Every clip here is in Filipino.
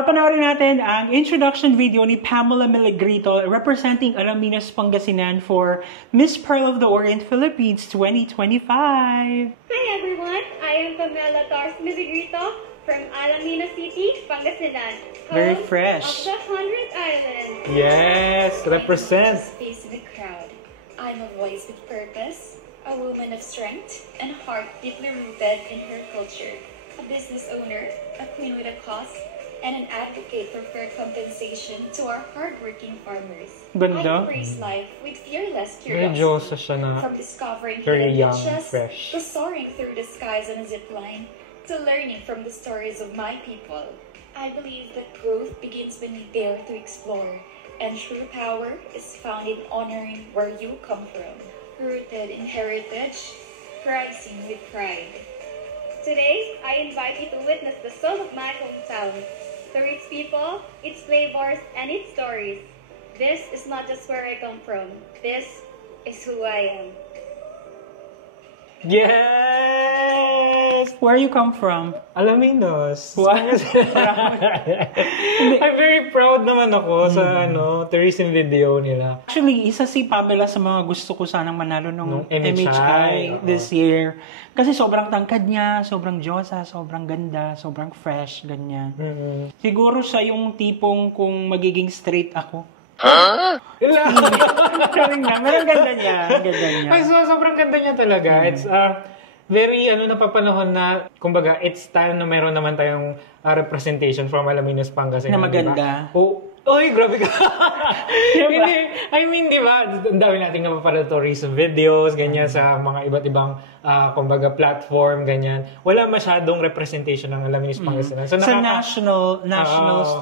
Papanoorin natin ang introduction video ni Pamela Miligrito representing Alaminos, Pangasinan for Miss Pearl of the Orient Philippines 2025. Hi everyone, I am Pamela Tars Miligrito from Alaminos City, Pangasinan. Very Home fresh. Of the 100th Island. Yes, represent. Space in the crowd. I'm a voice with purpose, a woman of strength, and heart deeply rooted in her culture. A business owner, a queen with a cause, and an advocate for fair compensation to our hardworking farmers. Ganda. I embrace life with fearless Medyo curiosity. siya na From discovering very hidden young, niches, fresh. to soaring through the skies on a zip line, to learning from the stories of my people. I believe that growth begins when we dare to explore, and true power is found in honoring where you come from. Rooted in heritage, rising with pride. Today, I invite you to witness the soul of my hometown, through its people, its flavors, and its stories. This is not just where I come from. This is who I am. Yes! Where you come from? Alaminos. What? I'm very proud naman ako sa tourism video nila. Actually, isa si Pamela sa mga gusto ko sanang manalo nung MHI this year. Kasi sobrang tangkad niya, sobrang diyosa, sobrang ganda, sobrang fresh, ganyan. Siguro siya yung tipong kung magiging straight ako. Karing nga, pero ganda niya. Ay, sobrang ganda niya talaga. It's very, napapanahon na, kumbaga, it's time na meron naman tayong representation from Alaminos, Pangasinan. Na maganda. Diba? Oy, grabe ka. Hindi, I mean, di ba, ang dami nating napapala tourism videos, ganyan, sa mga iba't ibang, kumbaga, platform, ganyan. Wala masyadong representation ng Alaminos, Pangasinan. So, sa national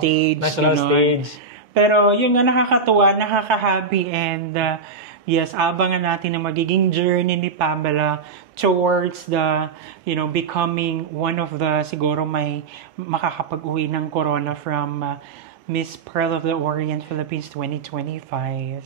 stage. National stage. Pero yun nga, nakakatuwa, nakaka-happy, and yes, abangan natin ang magiging journey ni Pamela towards the, becoming one of the, siguro may makakapag-uwi ng corona from Miss Pearl of the Orient Philippines 2025.